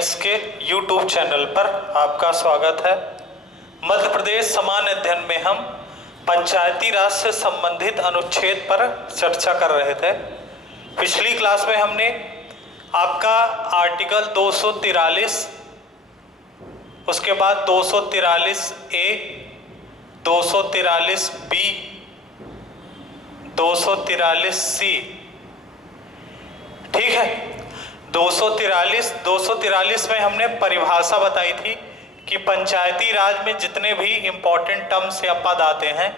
प्रदेश के YouTube channel पर आपका स्वागत है। मध्य प्रदेश समान अध्ययन में हम पंचायती राज से संबंधित अनुच्छेद पर चर्चा कर रहे थे। पिछली क्लास में हमने आपका आर्टिकल 243, उसके बाद 243A, 243B, 243C, ठीक है। 243 में हमने परिभाषा बताई थी कि पंचायती राज में जितने भी इंपॉर्टेंट टर्म्स या पद आते हैं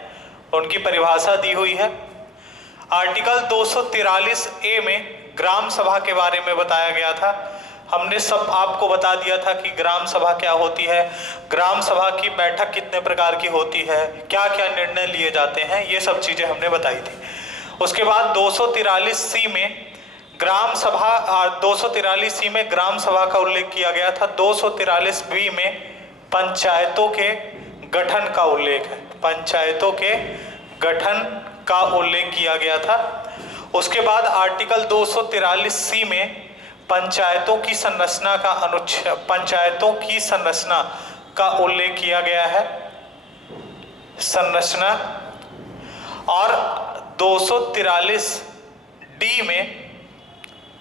उनकी परिभाषा दी हुई है। आर्टिकल 243A में ग्राम सभा के बारे में बताया गया था। हमने सब आपको बता दिया था कि ग्राम सभा क्या होती है, ग्राम सभा की बैठक कितने प्रकार की होती है, क्या क्या निर्णय लिए जाते हैं, ये सब चीजें हमने बताई थी। उसके बाद 243C में ग्राम सभा 243C में ग्राम सभा का उल्लेख किया गया था। 243B में पंचायतों के गठन का उल्लेख है, पंचायतों के गठन का उल्लेख किया गया था। उसके बाद आर्टिकल 243C में पंचायतों की संरचना का पंचायतों की संरचना का उल्लेख किया गया है, संरचना। और 243D में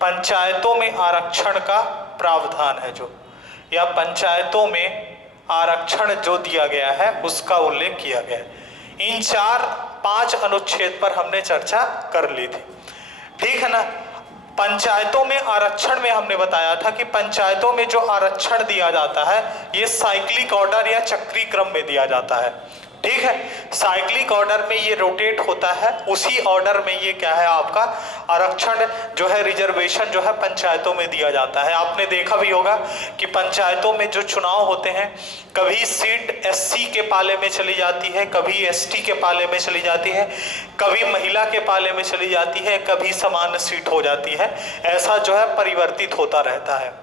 पंचायतों में आरक्षण का प्रावधान है, जो या पंचायतों में आरक्षण जो दिया गया है उसका उल्लेख किया गया है। इन 4-5 अनुच्छेद पर हमने चर्चा कर ली थी, ठीक है ना। पंचायतों में आरक्षण में हमने बताया था कि पंचायतों में जो आरक्षण दिया जाता है ये साइक्लिक ऑर्डर या चक्रीय क्रम में दिया जाता है, ठीक है। साइक्लिक ऑर्डर में ये रोटेट होता है, उसी ऑर्डर में ये क्या है आपका आरक्षण जो है, रिजर्वेशन जो है पंचायतों में दिया जाता है। आपने देखा भी होगा कि पंचायतों में जो चुनाव होते हैं कभी सीट SC के पाले में चली जाती है, कभी ST के पाले में चली जाती है, कभी महिला के पाले में चली जाती है, कभी समान सीट हो जाती है। ऐसा जो है परिवर्तित होता रहता है।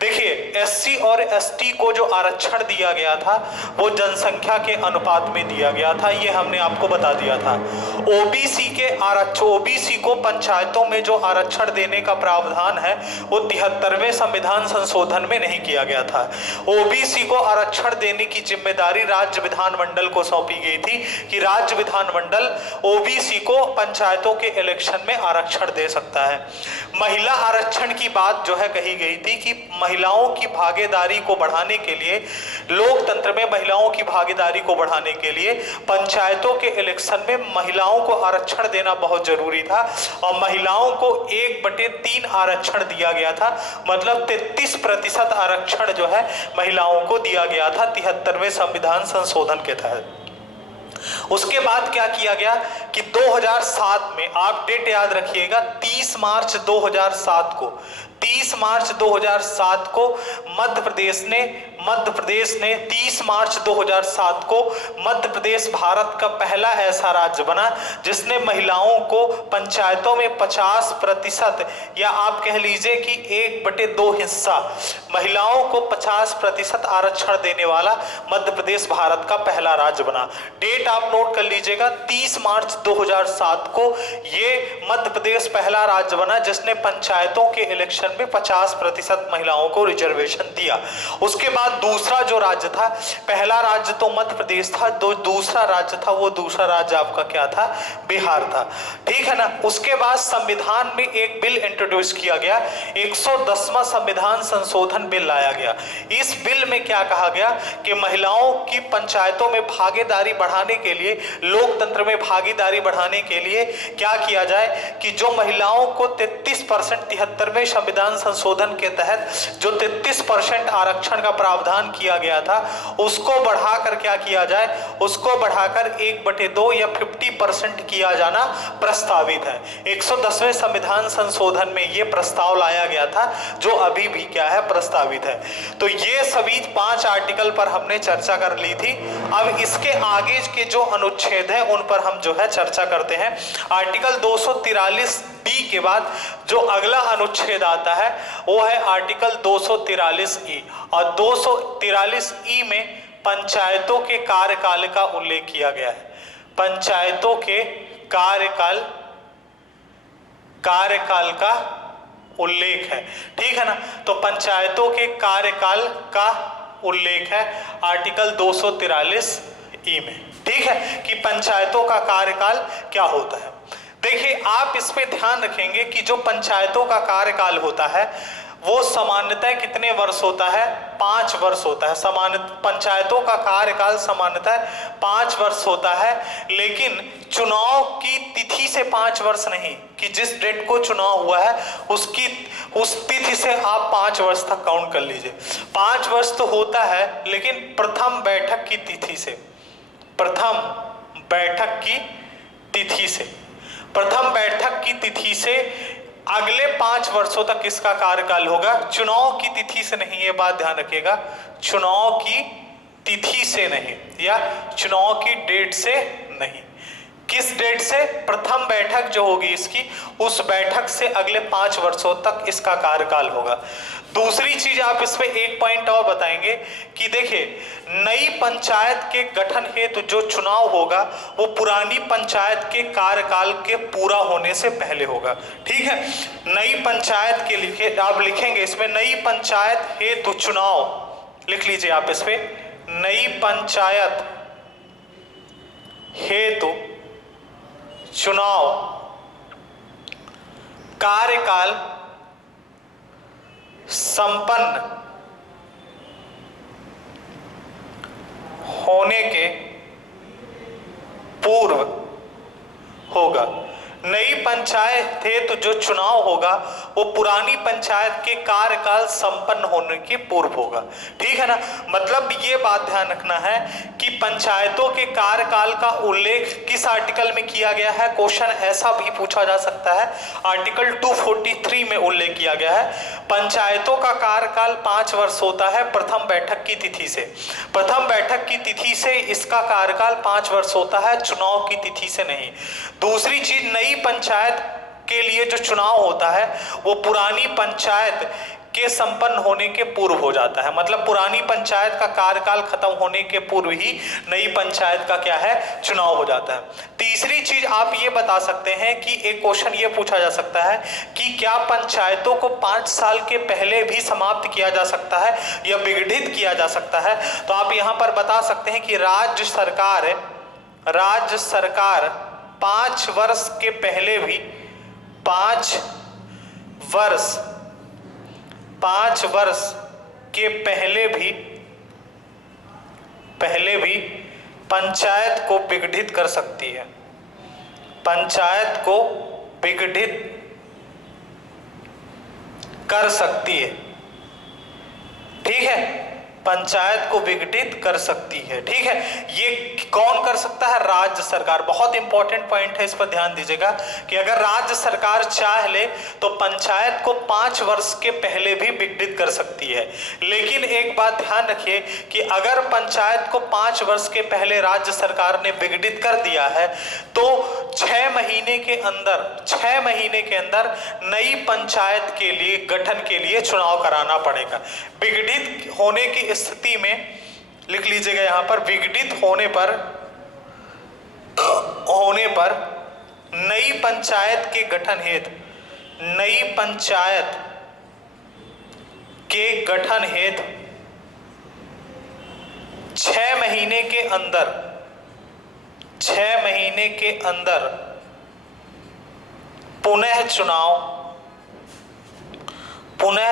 देखिए SC और ST को जो आरक्षण दिया गया था वो जनसंख्या के अनुपात में दिया गया था, ये हमने आपको बता दिया था। ओबीसी को पंचायतों में जो आरक्षण देने का प्रावधान है वो 73वें संविधान संशोधन में नहीं किया गया था। ओबीसी को आरक्षण देने की जिम्मेदारी राज्य विधानमंडल को सौंपी गई थी कि राज्य विधानमंडल ओबीसी को पंचायतों के इलेक्शन में आरक्षण दे सकता है। महिला आरक्षण की बात जो है कही गई थी कि महिलाओं की भागीदारी को बढ़ाने के लिए, लोकतंत्र में महिलाओं की भागीदारी को बढ़ाने के लिए पंचायतों के इलेक्शन में महिलाओं को आरक्षण देना बहुत जरूरी था और महिलाओं को 1/3 आरक्षण दिया गया था। मतलब 33% आरक्षण जो है महिलाओं को दिया गया था 73वें संविधान संशोधन के तहत। उसके बाद क्या किया गया कि 2007 में, आप डेट याद रखिएगा, 30 मार्च 2007 को मध्य प्रदेश ने 30 मार्च 2007 को मध्य प्रदेश भारत का पहला ऐसा राज्य बना जिसने महिलाओं को पंचायतों में 50% या आप कह लीजिए कि 1/2 हिस्सा महिलाओं को 50% आरक्षण देने वाला मध्य प्रदेश भारत का पहला राज्य बना। डेट आप नोट कर लीजिएगा, 30 मार्च 2007 को ये मध्य प्रदेश पहला राज्य बना जिसने पंचायतों के इलेक्शन में 50% महिलाओं को रिजर्वेशन दिया। उसके बाद दूसरा जो राज्य था, पहला राज्य तो मध्य प्रदेश था, दूसरा राज्य था, वो दूसरा राज्य आपका क्या था, बिहार था, ठीक है ना। उसके बाद संविधान में एक बिल इंट्रोड्यूस किया गया, 110वां संविधान संशोधन बिल लाया गया। इस बिल में क्या कहा गया कि महिलाओं की पंचायतों में भागीदारी बढ़ाने के लिए, लोकतंत्र में भागीदारी बढ़ाने के लिए क्या किया जाए कि जो महिलाओं को 33% 73वें संविधान संशोधन के तहत जो 33% आरक्षण का प्रावधान किया गया था उसको बढ़ाकर क्या किया जाए, उसको बढ़ाकर 1/2 या 50% किया जाना प्रस्तावित है। 110वें संविधान संशोधन में यह प्रस्ताव लाया गया था जो अभी भी क्या है, प्रस्तावित है। तो ये सभी 5 आर्टिकल पर हमने चर्चा कर ली थी। अब इसके आगे के जो अनुच्छेद है उन पर हम जो है चर्चा करते हैं। आर्टिकल 243D के बाद जो अगला अनुच्छेद आता है वो है आर्टिकल 243E, और 243E में पंचायतों के कार्यकाल का उल्लेख किया गया है। पंचायतों के कार्यकाल का उल्लेख है, ठीक है ना। तो पंचायतों के कार्यकाल का उल्लेख है आर्टिकल 243 ई में, ठीक है, कि पंचायतों का कार्यकाल क्या होता है। देखिए आप इस पे ध्यान रखेंगे कि जो पंचायतों का कार्यकाल होता है वो सामान्यतः कितने वर्ष होता है, 5 वर्ष होता है। सामान्य पंचायतों का कार्यकाल सामान्यतः 5 वर्ष होता है, लेकिन चुनाव की तिथि से 5 वर्ष नहीं, कि जिस डेट को चुनाव हुआ है उस तिथि से आप 5 वर्ष तक काउंट कर लीजिए। 5 वर्ष तो होता है, लेकिन प्रथम बैठक की तिथि से, प्रथम बैठक की तिथि से, प्रथम बैठक की तिथि से अगले 5 वर्षों तक इसका कार्यकाल होगा। चुनाव की तिथि से नहीं, ये बात ध्यान रखिएगा, चुनाव की तिथि से नहीं या चुनाव की डेट से नहीं। किस डेट से? प्रथम बैठक जो होगी इसकी, उस बैठक से अगले 5 वर्षों तक इसका कार्यकाल होगा। दूसरी चीज आप इस पे एक पॉइंट और बताएंगे कि देखिए नई पंचायत के गठन हेतु जो चुनाव होगा वो पुरानी पंचायत के कार्यकाल के पूरा होने से पहले होगा, ठीक है। नई पंचायत के लिए आप लिखेंगे इसमें नई पंचायत हेतु चुनाव, लिख लीजिए आप इस पे, नई पंचायत हेतु चुनाव कार्यकाल संपन्न होने के पूर्व होगा। नई पंचायत हेतु जो चुनाव होगा वो पुरानी पंचायत के कार्यकाल संपन्न होने के पूर्व होगा, ठीक है ना। मतलब ये बात ध्यान रखना है कि पंचायतों के कार्यकाल का उल्लेख किस आर्टिकल में किया गया है, क्वेश्चन ऐसा भी पूछा जा सकता है। आर्टिकल 243 में उल्लेख किया गया है, पंचायतों का कार्यकाल 5 वर्ष होता है प्रथम बैठक की तिथि से। प्रथम बैठक की तिथि से इसका कार्यकाल 5 वर्ष होता है, चुनाव की तिथि से नहीं। दूसरी चीज, नई पंचायत के लिए जो चुनाव होता है वो पुरानी पंचायत के संपन्न होने के पूर्व हो जाता है। मतलब पुरानी पंचायत का कार्यकाल खत्म होने के पूर्व ही नई पंचायत का क्या है, चुनाव हो जाता है। तीसरी चीज आप ये बता सकते हैं कि एक क्वेश्चन ये पूछा जा सकता है कि क्या पंचायतों को 5 साल के पहले भी समाप्त किया जा सकता है या विघटित किया जा सकता है। तो आप यहाँ पर बता सकते हैं कि राज्य सरकार 5 वर्ष के पहले भी 5 वर्ष के पहले भी पंचायत को विघटित कर सकती है, पंचायत को विघटित कर सकती है, ठीक है, पंचायत को विघटित कर सकती है, ठीक है। ये कौन कर सकता है? राज्य सरकार। बहुत इंपॉर्टेंट पॉइंट है, इस पर ध्यान दीजिएगा कि अगर राज्य सरकार चाह ले तो पंचायत को 5 वर्ष के पहले भी विघटित कर सकती है। लेकिन एक बात ध्यान रखिए कि अगर पंचायत को 5 वर्ष के पहले राज्य सरकार ने विघटित कर दिया है तो 6 महीने के अंदर नई पंचायत के लिए गठन के लिए चुनाव कराना पड़ेगा। विघटित होने की स्थिति में लिख लीजिएगा यहां पर, विघटित होने पर नई पंचायत के गठन हेतु 6 महीने के अंदर पुनः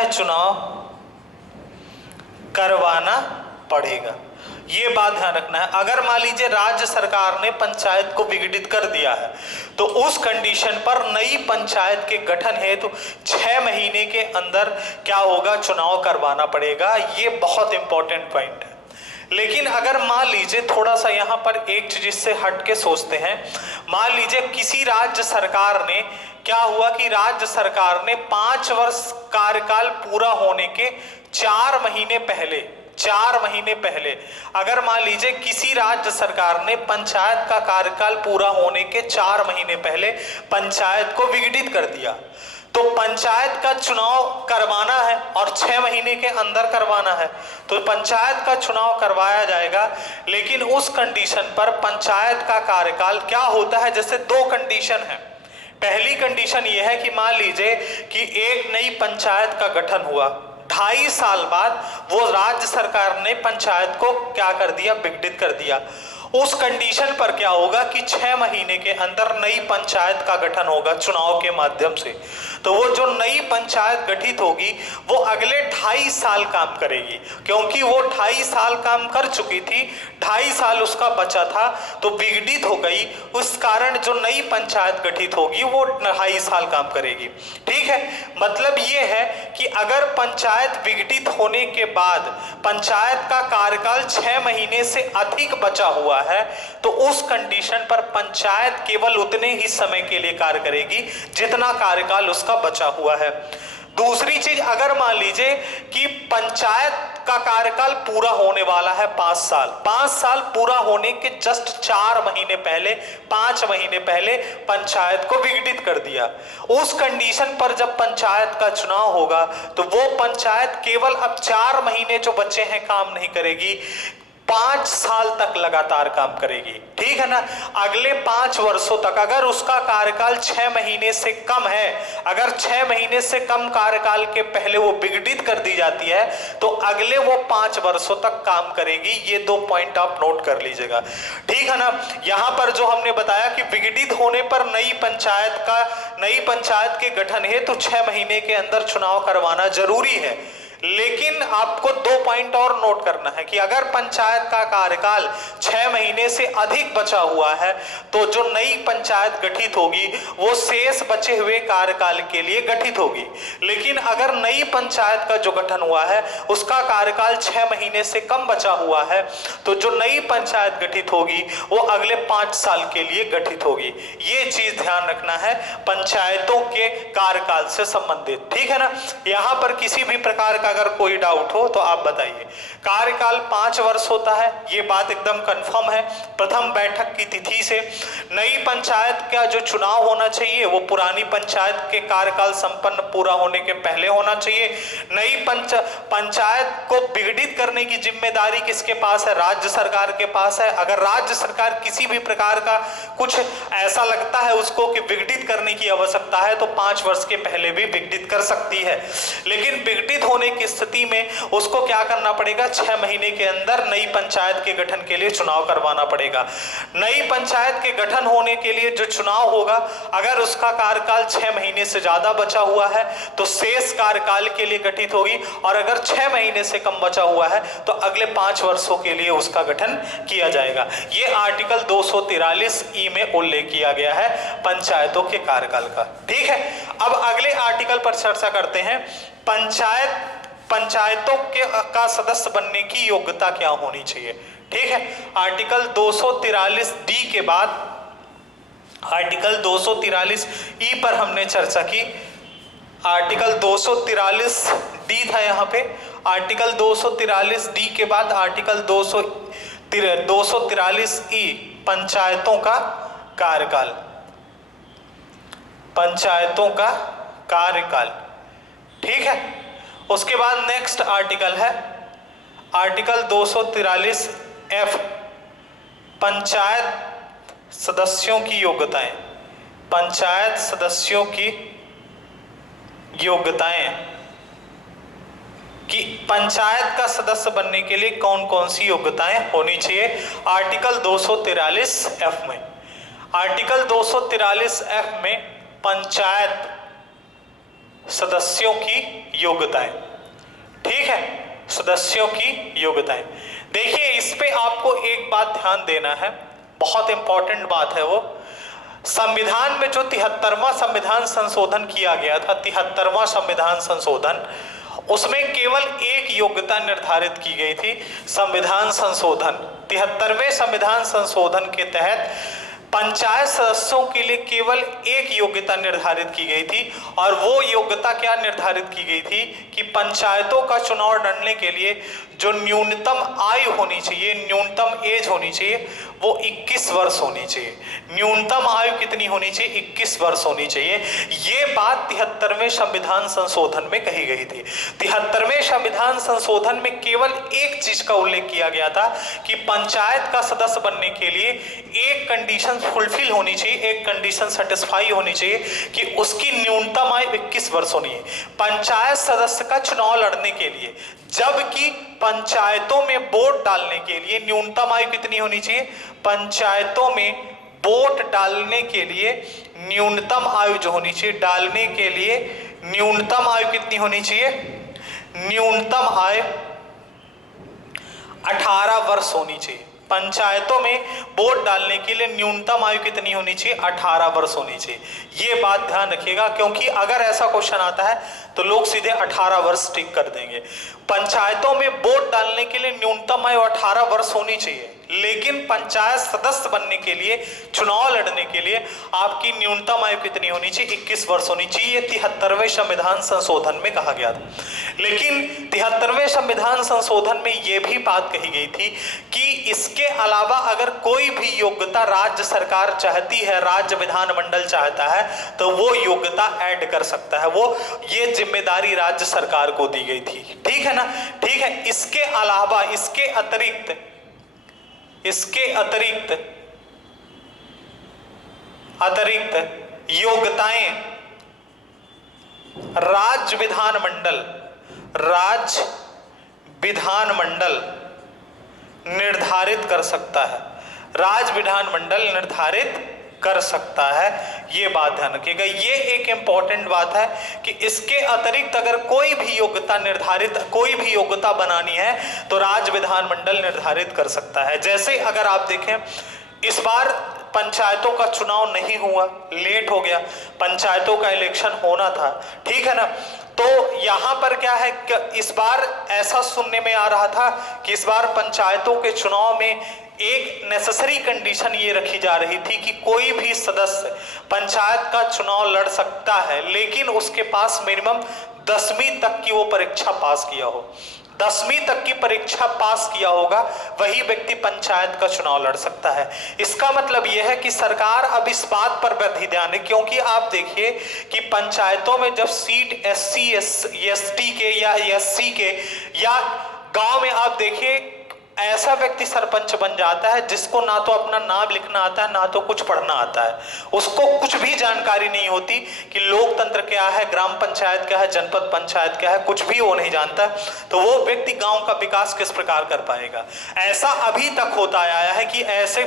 चुनाव करवाना पड़ेगा। ये बात ध्यान रखना है। अगर मान लीजिए राज्य सरकार ने पंचायत को विघटित कर दिया है तो उस कंडीशन पर नई पंचायत के गठन हेतु 6 महीने के अंदर क्या होगा, चुनाव करवाना पड़ेगा। ये बहुत इंपॉर्टेंट पॉइंट है। लेकिन अगर मान लीजिए थोड़ा सा यहाँ पर एक चीज इससे हट के सोचते हैं, मान लीजिए किसी राज्य सरकार ने, क्या हुआ कि राज्य सरकार ने 5 वर्ष कार्यकाल पूरा होने के 4 महीने पहले अगर मान लीजिए किसी राज्य सरकार ने पंचायत का कार्यकाल पूरा होने के 4 महीने पहले पंचायत को विघटित कर दिया, तो पंचायत का चुनाव करवाना है और 6 महीने के अंदर करवाना है, तो पंचायत का चुनाव करवाया जाएगा। लेकिन उस कंडीशन पर पंचायत का कार्यकाल क्या होता है, जैसे 2 कंडीशन है, पहली कंडीशन यह है कि मान लीजिए कि एक नई पंचायत का गठन हुआ, 2.5 साल बाद वो राज्य सरकार ने पंचायत को क्या कर दिया, विघटित कर दिया। उस कंडीशन पर क्या होगा कि 6 महीने के अंदर नई पंचायत का गठन होगा चुनाव के माध्यम से। तो वो जो नई पंचायत गठित होगी वो अगले 2.5 साल काम करेगी, क्योंकि वो 2.5 साल काम कर चुकी थी, 2.5 साल उसका बचा था तो विघटित हो गई। उस कारण जो नई पंचायत गठित होगी वो 2.5 साल काम करेगी। ठीक है, मतलब ये है कि अगर पंचायत विघटित होने के बाद पंचायत का कार्यकाल 6 महीने से अधिक बचा हुआ है तो उस कंडीशन पर पंचायत केवल उतने ही समय के लिए कार्य करेगी जितना कार्यकाल उसका बचा हुआ है। दूसरी चीज, अगर मान लीजिए कि पंचायत का कार्यकाल पूरा होने वाला है 5 साल, 5 साल पूरा होने के जस्ट 4 महीने पहले, 5 महीने पहले पंचायत को विघटित कर दिया, उस कंडीशन पर जब पंचायत का चुनाव होगा तो वो पंचायत केवल अब 4 महीने जो बचे हैं काम नहीं करेगी, 5 साल तक लगातार काम करेगी। ठीक है ना, अगले 5 वर्षों तक। अगर उसका कार्यकाल 6 महीने से कम है, अगर 6 महीने से कम कार्यकाल के पहले वो विघटित कर दी जाती है तो अगले वो 5 वर्षों तक काम करेगी। ये 2 पॉइंट आप नोट कर लीजिएगा। ठीक है ना, यहां पर जो हमने बताया कि विघटित होने पर नई पंचायत के गठन है तो 6 महीने के अंदर चुनाव करवाना जरूरी है। लेकिन आपको 2 पॉइंट और नोट करना है कि अगर पंचायत का कार्यकाल 6 महीने से अधिक बचा हुआ है तो जो नई पंचायत गठित होगी वो शेष बचे हुए कार्यकाल के लिए गठित होगी। लेकिन अगर नई पंचायत का जो गठन हुआ है उसका कार्यकाल 6 महीने से कम बचा हुआ है तो जो नई पंचायत गठित होगी वो अगले 5 साल के लिए गठित होगी। ये चीज ध्यान रखना है पंचायतों के कार्यकाल से संबंधित। ठीक है ना, यहां पर किसी भी प्रकार का अगर कोई डाउट हो तो आप बताइए। कार्यकाल 5 वर्ष होता है, ये बात एकदम कंफर्म है। प्रथम बैठक की तिथि से नई पंचायत का जो चुनाव होना चाहिए वो पुरानी पंचायत के कार्यकाल संपन्न पूरा होने के पहले होना चाहिए। नई पंचायत को विघटित करने की जिम्मेदारी किसके पास है? राज्य सरकार के पास है। अगर राज्य सरकार किसी भी प्रकार का कुछ ऐसा लगता है उसको कि विघटित करने की आवश्यकता है तो 5 वर्ष के पहले भी विघटित कर सकती है। लेकिन विघटित होने की स्थिति में उसको क्या करना पड़ेगा? 6 महीने के अंदर नई पंचायत के गठन के लिए चुनाव करवाना पड़ेगा। नई पंचायत के गठन होने के लिए जो चुनाव होगा अगर उसका कार्यकाल 6 महीने से ज्यादा बचा हुआ है तो शेष कार्यकाल के लिए गठित होगी, और अगर 6 महीने से कम बचा हुआ है तो अगले 5 वर्षों के लिए उसका गठन किया जाएगा। ये आर्टिकल 243 में उल्लेख किया गया है पंचायतों के कार्यकाल का। ठीक है, अब अगले आर्टिकल पर चर्चा करते हैं। पंचायतों का सदस्य बनने की योग्यता क्या होनी चाहिए? ठीक है, आर्टिकल 243 डी के बाद आर्टिकल 243 ई पर हमने चर्चा की। आर्टिकल 243 डी था यहाँ पे। आर्टिकल 243 डी के बाद आर्टिकल 243 ई पंचायतों का कार्यकाल। पंचायतों का कार्यकाल, ठीक है। उसके बाद नेक्स्ट आर्टिकल है आर्टिकल 243 एफ, पंचायत सदस्यों की योग्यताएं। पंचायत सदस्यों की योग्यताएं कि पंचायत का सदस्य बनने के लिए कौन कौन सी योग्यताएं होनी चाहिए आर्टिकल 243 एफ में। आर्टिकल 243 एफ में पंचायत सदस्यों की योग्यताएं, ठीक है, सदस्यों की योग्यताएं। देखिए, इस पे आपको एक बात ध्यान देना है, बहुत इंपॉर्टेंट बात है वो। संविधान में जो 73वां संविधान संशोधन किया गया था, 73वां संविधान संशोधन, उसमें केवल एक योग्यता निर्धारित की गई थी। संविधान संशोधन 73वें संविधान संशोधन के तहत पंचायत सदस्यों के लिए केवल एक योग्यता निर्धारित की गई थी, और वो योग्यता क्या निर्धारित की गई थी कि पंचायतों का चुनाव लड़ने के लिए जो न्यूनतम आयु होनी चाहिए, न्यूनतम एज होनी चाहिए, वो 21 वर्ष होनी चाहिए। न्यूनतम आयु कितनी होनी चाहिए? 21 वर्ष होनी चाहिए। ये बात 73वें संविधान संशोधन में कही गई थी। 73वें संविधान संशोधन में केवल एक चीज का उल्लेख किया गया था कि पंचायत का सदस्य बनने के लिए एक कंडीशन फुलफिल होनी चाहिए, एक कंडीशन सेटिस्फाई होनी चाहिए कि उसकी न्यूनतम आयु 21 वर्ष होनी है पंचायत सदस्य का चुनाव लड़ने के लिए। जबकि पंचायतों में वोट डालने के लिए न्यूनतम आयु कितनी होनी चाहिए? पंचायतों में वोट डालने के लिए न्यूनतम आयु जो होनी चाहिए, डालने के लिए न्यूनतम आयु कितनी होनी चाहिए? न्यूनतम आयु 18 वर्ष होनी चाहिए। पंचायतों में वोट डालने के लिए न्यूनतम आयु कितनी होनी चाहिए? 18 वर्ष होनी चाहिए। ये बात ध्यान रखिएगा, क्योंकि अगर ऐसा क्वेश्चन आता है तो लोग सीधे 18 वर्ष टिक कर देंगे। पंचायतों में वोट डालने के लिए न्यूनतम आयु 18 वर्ष होनी चाहिए, लेकिन पंचायत सदस्य बनने के लिए, चुनाव लड़ने के लिए आपकी न्यूनतम आयु कितनी होनी चाहिए? 21 वर्ष होनी चाहिए। ये 73वें संविधान संशोधन में कहा गया था। लेकिन 73वें संविधान संशोधन में यह भी बात कही गई थी कि इसके अलावा अगर कोई भी योग्यता राज्य सरकार चाहती है, राज्य विधानमंडल चाहता है, तो वो योग्यता ऐड कर सकता है। वो ये जिम्मेदारी राज्य सरकार को दी गई थी। ठीक है ना? ठीक है। इसके अलावा, इसके अतिरिक्त योग्यताएं राज्य विधानमंडल निर्धारित कर सकता है। राज्य विधानमंडल निर्धारित कर सकता है। ये बात ध्यान रखिएगा। ये एक इंपॉर्टेंट बात है कि इसके अतिरिक्त अगर कोई भी योग्यता बनानी है तो राज्य विधानमंडल निर्धारित कर सकता है। जैसे अगर आप देखें, इस बार पंचायतों का चुनाव नहीं हुआ, लेट हो गया, पंचायतों का इलेक्शन होना था। ठीक है ना? तो यहां पर क्या है कि इस बार ऐसा सुनने में आ रहा था कि इस बार पंचायतों के चुनाव में एक नेसेसरी कंडीशन ये रखी जा रही थी कि कोई भी सदस्य पंचायत का चुनाव लड़ सकता है, लेकिन उसके पास मिनिमम 10वीं तक की वो परीक्षा पास किया हो। 10वीं तक की परीक्षा पास किया होगा, वही व्यक्ति पंचायत का चुनाव लड़ सकता है। इसका मतलब यह है कि सरकार अब इस बात पर भी ध्यान है, क्योंकि आप देखिए कि पंचायतों में जब सीट SC ST के या SC के या गांव में आप देखिए ऐसा व्यक्ति सरपंच बन जाता है जिसको ना तो अपना नाम लिखना आता है, ना तो कुछ पढ़ना आता है। उसको कुछ भी जानकारी नहीं होती कि लोकतंत्र क्या है, ग्राम पंचायत क्या है, जनपद पंचायत क्या है, कुछ भी वो नहीं जानता। तो वो व्यक्ति गांव का विकास किस प्रकार कर पाएगा? ऐसा अभी तक होता आया है कि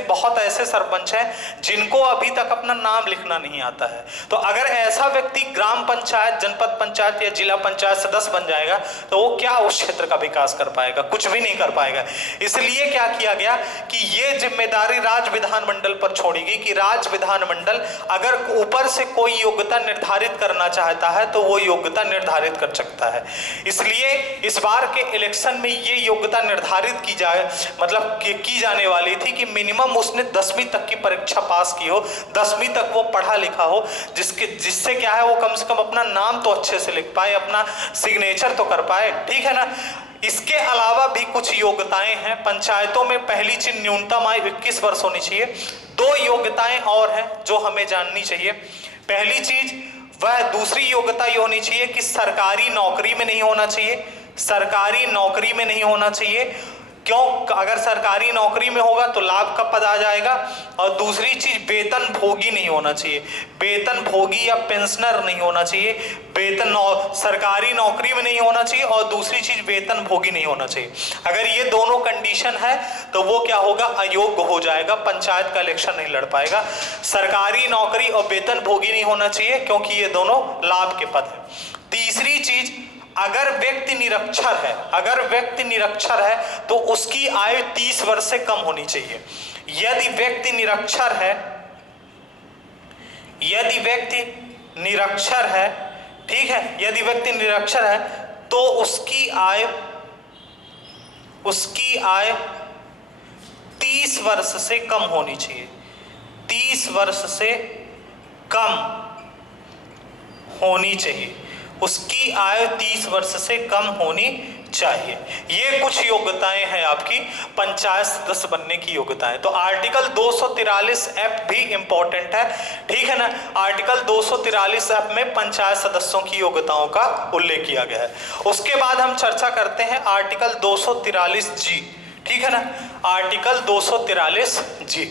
बहुत ऐसे सरपंच हैं जिनको अभी तक अपना नाम लिखना नहीं आता है। तो अगर ऐसा व्यक्ति ग्राम पंचायत, जनपद पंचायत या जिला पंचायत सदस्य बन जाएगा तो वो क्या उस क्षेत्र का विकास कर पाएगा? कुछ भी नहीं कर पाएगा। इसलिए क्या किया गया कि ये जिम्मेदारी राज्य विधानमंडल पर छोड़ी गई कि राज्य विधानमंडल अगर ऊपर से कोई योग्यता निर्धारित करना चाहता है तो वो योग्यता निर्धारित कर सकता है। इसलिए इस बार के इलेक्शन में ये योग्यता निर्धारित की जाने वाली थी कि मिनिमम उसने 10वीं तक की परीक्षा पास की हो, 10वीं तक वो पढ़ा लिखा हो, जिससे क्या है वो कम से कम अपना नाम तो अच्छे से लिख पाए, अपना सिग्नेचर तो कर पाए। ठीक है ना? इसके अलावा भी कुछ योग्यताएं हैं। पंचायतों में पहली चीज न्यूनतम आयु 21 वर्ष होनी चाहिए। 2 योग्यताएं और हैं जो हमें जाननी चाहिए। पहली चीज वह दूसरी योग्यता ये होनी चाहिए कि सरकारी नौकरी में नहीं होना चाहिए। सरकारी नौकरी में नहीं होना चाहिए। क्यों? अगर सरकारी नौकरी में होगा तो लाभ का पद आ जाएगा। और दूसरी चीज वेतन भोगी नहीं होना चाहिए। वेतन भोगी या पेंशनर नहीं होना चाहिए। सरकारी नौकरी में नहीं होना चाहिए और दूसरी चीज वेतन भोगी नहीं होना चाहिए। अगर ये दोनों कंडीशन है तो वो क्या होगा? अयोग्य हो जाएगा, पंचायत का इलेक्शन नहीं लड़ पाएगा। सरकारी नौकरी और वेतन भोगी नहीं होना चाहिए क्योंकि ये दोनों लाभ के पद है। तीसरी चीज, अगर व्यक्ति निरक्षर है तो उसकी आयु 30 वर्ष से कम होनी चाहिए। यदि व्यक्ति निरक्षर है, ठीक है, यदि व्यक्ति निरक्षर है तो उसकी आयु 30 वर्ष से कम होनी चाहिए। 30 वर्ष से कम होनी चाहिए। उसकी आयु 30 वर्ष से कम होनी चाहिए। ये कुछ योग्यताएं हैं आपकी पंचायत सदस्य बनने की योग्यताएं। तो आर्टिकल 243F भी इंपॉर्टेंट है। ठीक है ना? आर्टिकल 243F में पंचायत सदस्यों की योग्यताओं का उल्लेख किया गया है। उसके बाद हम चर्चा करते हैं आर्टिकल 243G। ठीक है ना? Article 243G।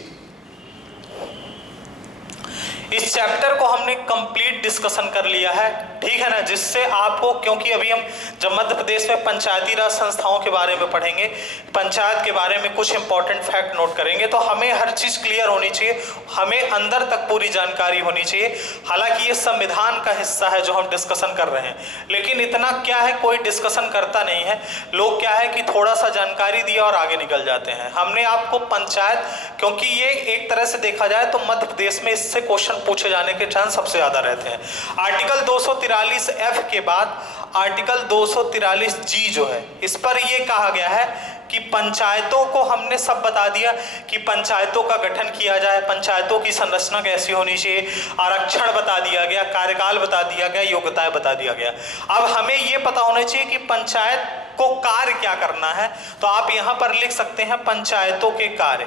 इस चैप्टर को हमने कंप्लीट डिस्कशन कर लिया है, ठीक है ना, जिससे आपको, क्योंकि अभी हम जब मध्य प्रदेश में पंचायती राज संस्थाओं के बारे में पढ़ेंगे, पंचायत के बारे में कुछ इंपॉर्टेंट फैक्ट नोट करेंगे, तो हमें हर चीज क्लियर होनी चाहिए, हमें अंदर तक पूरी जानकारी होनी चाहिए। हालांकि ये संविधान का हिस्सा है जो हम डिस्कशन कर रहे हैं, लेकिन इतना क्या है, कोई डिस्कशन करता नहीं है, लोग क्या है कि थोड़ा सा जानकारी दिया और आगे निकल जाते हैं। हमने आपको पंचायत, क्योंकि ये एक तरह से देखा जाए तो मध्य प्रदेश में इससे क्वेश्चन पूछे जाने के चांस सबसे ज्यादा रहते हैं। आर्टिकल 243F के बाद आर्टिकल 243G जो है, इस पर यह कहा गया है कि पंचायतों को हमने सब बता दिया कि पंचायतों का गठन किया जाए, पंचायतों की संरचना कैसी होनी चाहिए, आरक्षण बता दिया गया, कार्यकाल बता दिया गया, योग्यताएं बता दिया गया। अब हमें यह पता होना चाहिए कि पंचायत को कार्य क्या करना है, तो आप यहां पर लिख सकते हैं पंचायतों के कार्य,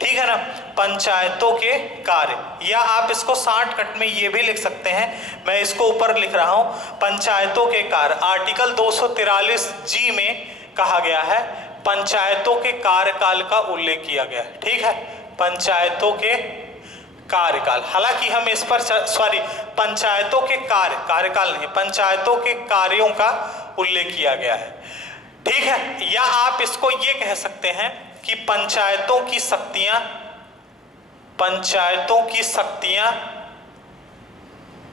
ठीक है ना, पंचायतों के कार्य, या आप इसको शॉर्टकट में ये भी लिख सकते हैं, मैं इसको ऊपर लिख रहा हूं, पंचायतों के कार्य। आर्टिकल 243G में कहा गया है पंचायतों के कार्यकाल का उल्लेख किया गया है, ठीक है, पंचायतों के कार्यकाल। हालांकि हम इस पर पंचायतों के कार्यकाल नहीं, पंचायतों के कार्यों का उल्लेख किया गया है, ठीक है। या आप इसको ये कह सकते हैं कि पंचायतों की शक्तियां, पंचायतों की शक्तियां,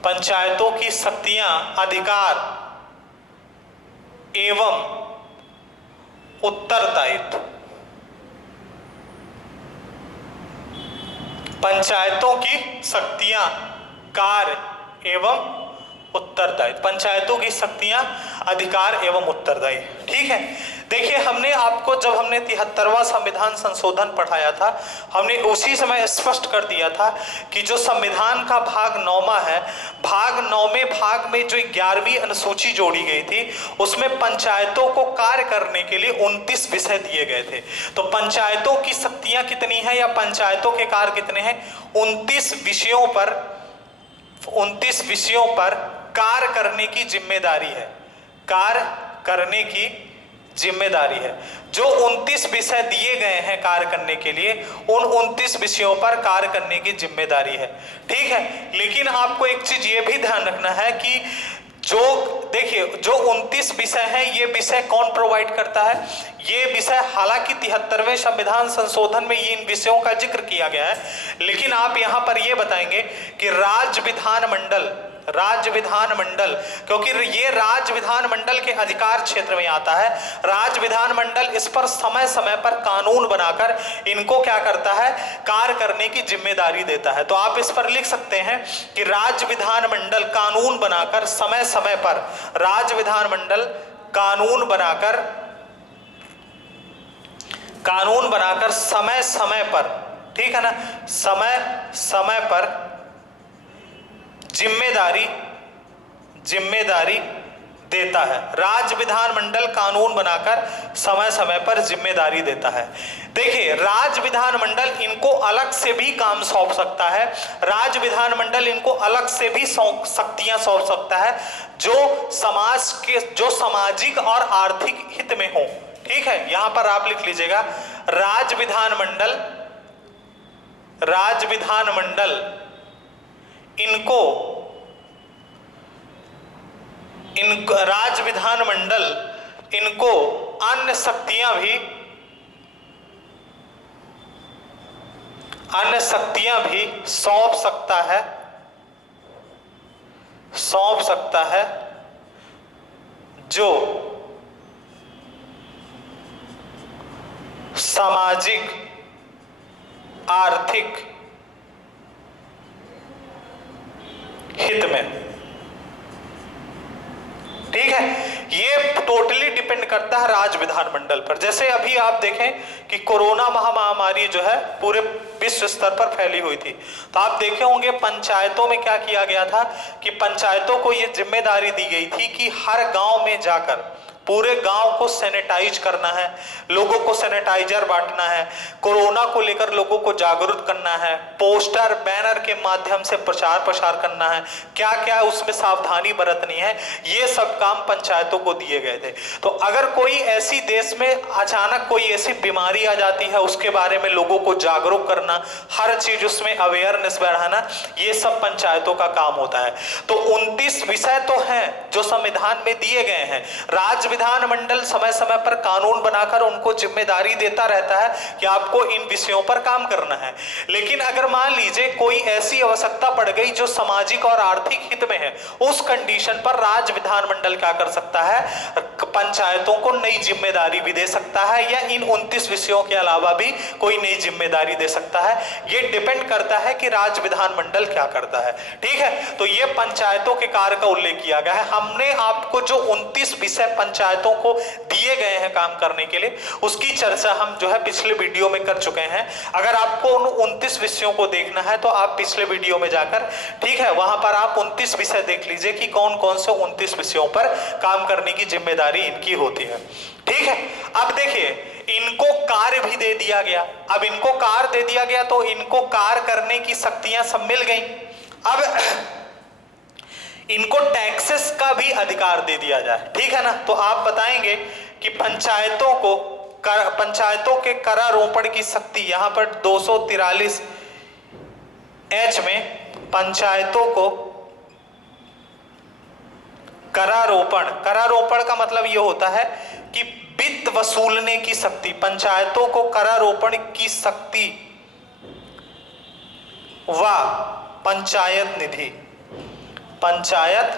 पंचायतों की शक्तियां, अधिकार एवं उत्तरदायित्व, पंचायतों की शक्तियां, कार्य एवं उत्तरदायित्व, पंचायतों की शक्तियां, अधिकार एवं उत्तरदायित्व, ठीक है। देखिए, हमने आपको जब हमने 73वां संविधान संशोधन पढ़ाया था, हमने उसी समय स्पष्ट कर दिया था कि जो संविधान का भाग 9वां है, भाग 9वें भाग में जो 11वीं अनुसूची जोड़ी गई थी, उसमें पंचायतों को कार्य करने के लिए 29 विषय दिए गए थे। तो पंचायतों की शक्तियां कितनी है या पंचायतों के कार्य कितने हैं? 29 विषयों पर कार्य करने की जिम्मेदारी है, कार्य करने की जिम्मेदारी है। जो 29 विषय दिए गए हैं कार्य करने के लिए, उन 29 विषयों पर कार्य करने की जिम्मेदारी है, ठीक है। लेकिन आपको एक चीज ये भी ध्यान रखना है कि जो देखिए, जो 29 विषय हैं, ये विषय कौन प्रोवाइड करता है? ये विषय, हालांकि 73वें संविधान संशोधन में ये इन विषयों का जिक्र किया गया है, लेकिन आप यहां पर ये बताएंगे कि राज्य विधानमंडल, क्योंकि ये राज्य विधानमंडल के अधिकार क्षेत्र में आता है। राज्य विधानमंडल इस पर समय समय पर कानून बनाकर इनको क्या करता है? कार्य करने की जिम्मेदारी देता है। तो आप इस पर लिख सकते हैं कि राज्य विधानमंडल कानून बनाकर समय समय पर, राज्य विधानमंडल कानून बनाकर समय समय पर, ठीक है ना, समय समय पर जिम्मेदारी देता है। राज्य विधानमंडल कानून बनाकर समय समय पर जिम्मेदारी देता है। देखिए, राज्य विधानमंडल इनको अलग से भी काम सौंप सकता है, राज्य विधानमंडल इनको अलग से भी शक्तियां सौंप सकता है जो सामाजिक और आर्थिक हित में हो, ठीक है। यहां पर आप लिख लीजिएगा, राज्य विधानमंडल इनको अन्य शक्तियां भी सौंप सकता है जो सामाजिक, आर्थिक हित में, ठीक है। ये टोटली डिपेंड करता है राज्य विधानमंडल पर। जैसे अभी आप देखें कि कोरोना महामारी जो है पूरे विश्व स्तर पर फैली हुई थी, तो आप देखे होंगे पंचायतों में क्या किया गया था कि पंचायतों को ये जिम्मेदारी दी गई थी कि हर गांव में जाकर पूरे गांव को सैनिटाइज करना है, लोगों को सैनिटाइजर बांटना है, कोरोना को लेकर लोगों को जागरूक करना है, पोस्टर बैनर के माध्यम से प्रचार प्रसार करना है, क्या क्या उसमें सावधानी बरतनी है, ये सब काम पंचायतों को दिए गए थे। तो अगर कोई ऐसी देश में अचानक कोई ऐसी बीमारी आ जाती है, उसके बारे में लोगों को जागरूक करना, हर चीज उसमें अवेयरनेस बढ़ाना, ये सब पंचायतों का काम होता है। तो 29 विषय तो हैं जो संविधान में दिए गए हैं। राज्य विधानमंडल समय समय पर कानून बनाकर उनको जिम्मेदारी देता रहता है कि आपको इन विषयों पर काम करना है। लेकिन अगर मान लीजिए कोई ऐसी आवश्यकता पड़ गई जो सामाजिक और आर्थिक हित में है, उस कंडीशन पर राज्य विधानमंडल क्या कर सकता है, पंचायतों को नई जिम्मेदारी भी दे सकता है, या इन 29 विषयों के अलावा भी कोई नई जिम्मेदारी दे सकता है। ये डिपेंड करता है कि राज्य विधानमंडल क्या करता है। ठीक है, तो ये पंचायतों के कार्य का उल्लेख किया गया है। हमने आपको जो 29 विषय पंचायतों को दिए गए हैं काम करने के लिए, उसकी चर्चा हम जो है पिछले वीडियो में कर चुके हैं। अगर आपको उन 29 विषयों को देखना है तो आप पिछले वीडियो में जाकर, ठीक है, वहां पर आप 29 विषय देख लीजिए कि कौन कौन से 29 विषयों पर काम करने की जिम्मेदारी इनकी होती है। ठीक है, अब देखिए इनको कार्य भी दे दिया गया। अब इनको कार्य दे दिया गया तो इनको कार्य करने की शक्तियां सब मिल गई। अब इनको टैक्सेस का भी अधिकार दे दिया जाए। ठीक है ना, तो आप बताएंगे कि पंचायतों के करारोपण की शक्ति, यहां पर 243 H में पंचायतों को करारोपण का मतलब यह होता है कि वित्त वसूलने की शक्ति, पंचायतों को करारोपण की शक्ति व पंचायत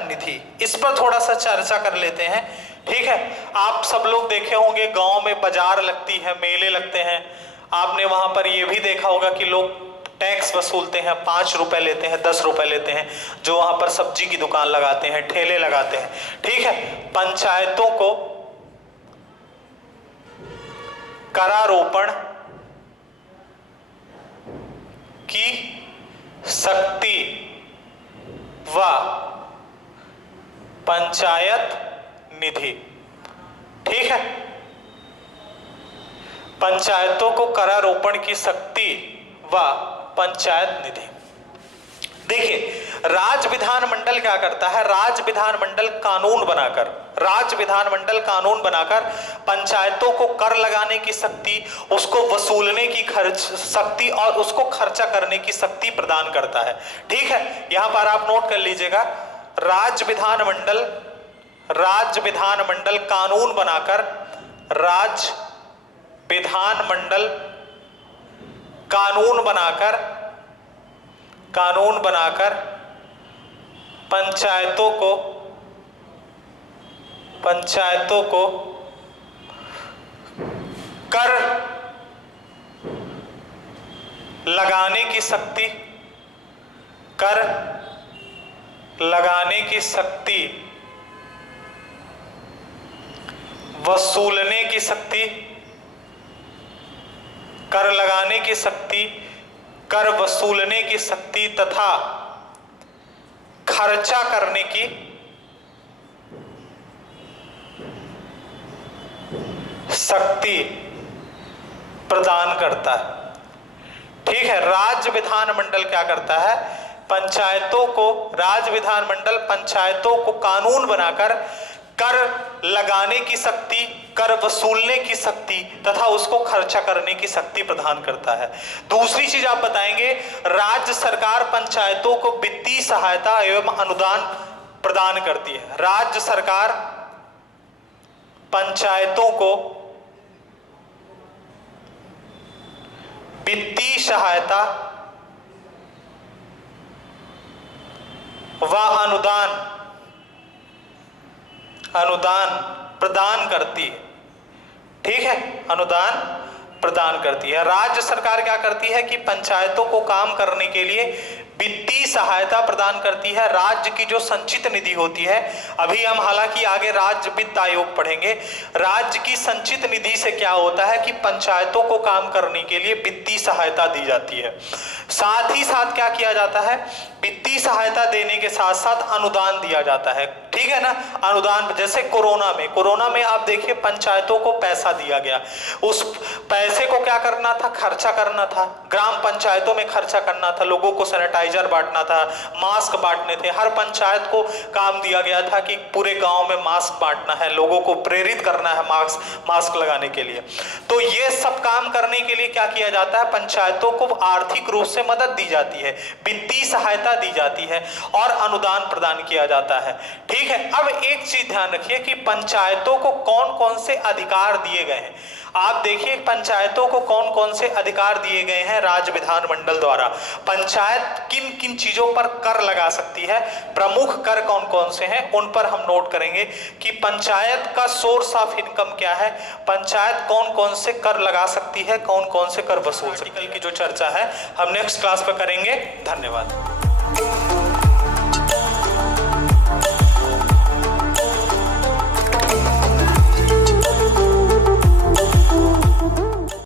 निधि, इस पर थोड़ा सा चर्चा कर लेते हैं। ठीक है, आप सब लोग देखे होंगे गांव में बाजार लगती है, मेले लगते हैं, आपने वहां पर यह भी देखा होगा कि लोग टैक्स वसूलते हैं, 5 रुपए लेते हैं, 10 रुपए लेते हैं, जो वहां पर सब्जी की दुकान लगाते हैं, ठेले लगाते हैं। ठीक है, पंचायतों को करारोपण की शक्ति व पंचायत निधि, ठीक है, पंचायतों को करारोपण की शक्ति व पंचायत निधि। देखिए राज्य विधानमंडल क्या करता है, राज्य विधानमंडल कानून बनाकर पंचायतों को कर लगाने की शक्ति, उसको वसूलने की शक्ति और उसको खर्चा करने की शक्ति प्रदान करता है। ठीक है, यहां पर आप नोट कर लीजिएगा, राज्य विधानमंडल कानून बनाकर पंचायतों को कर लगाने की शक्ति, वसूलने की शक्ति, कर लगाने की शक्ति, कर वसूलने की शक्ति तथा खर्चा करने की शक्ति प्रदान करता है। ठीक है, राज्य विधानमंडल क्या करता है, राज्य विधानमंडल पंचायतों को कानून बनाकर कर लगाने की शक्ति, कर वसूलने की शक्ति तथा उसको खर्चा करने की शक्ति प्रदान करता है। दूसरी चीज आप बताएंगे, राज्य सरकार पंचायतों को वित्तीय सहायता एवं अनुदान प्रदान करती है। राज्य सरकार पंचायतों को वित्तीय सहायता व अनुदान प्रदान करती है। ठीक है, अनुदान प्रदान करती है। राज्य सरकार क्या करती है कि पंचायतों को काम करने के लिए वित्तीय सहायता प्रदान करती है। राज्य की जो संचित निधि होती है, अभी हम हालांकि आगे राज्य वित्त आयोग पढ़ेंगे, राज्य की संचित निधि से क्या होता है कि पंचायतों को काम करने के लिए वित्तीय सहायता दी जाती है। साथ ही साथ क्या किया जाता है, वित्तीय सहायता देने के साथ साथ अनुदान दिया जाता है, ठीक है ना। अनुदान जैसे कोरोना में आप देखिए पंचायतों को पैसा दिया गया, उस पैसे को क्या करना था, खर्चा करना था, ग्राम पंचायतों में खर्चा करना था, लोगों को सैनिटाइजर बांटना था, मास्क बांटने थे। हर पंचायत को काम दिया गया था कि पूरे गांव में मास्क बांटना है, लोगों को प्रेरित करना है मास्क लगाने के लिए। तो ये सब काम करने के लिए क्या किया जाता है, पंचायतों को आर्थिक रूप से मदद दी जाती है, वित्तीय सहायता दी जाती है और अनुदान प्रदान किया जाता है, ठीक है। अब एक चीज ध्यान रखिए कि पंचायतों को कौन कौन से अधिकार दिए गए हैं। आप देखिए पंचायतों को कौन कौन से अधिकार दिए गए हैं राज्य विधानमंडल द्वारा। पंचायत किन किन चीजों पर कर लगा सकती है, प्रमुख कर कौन कौन से हैं, उन पर हम नोट करेंगे कि पंचायत का सोर्स ऑफ इनकम क्या है, पंचायत कौन कौन से कर लगा सकती है, कौन कौन से कर वसूल सकती है। की जो चर्चा है हम नेक्स्ट क्लास पर करेंगे। धन्यवाद।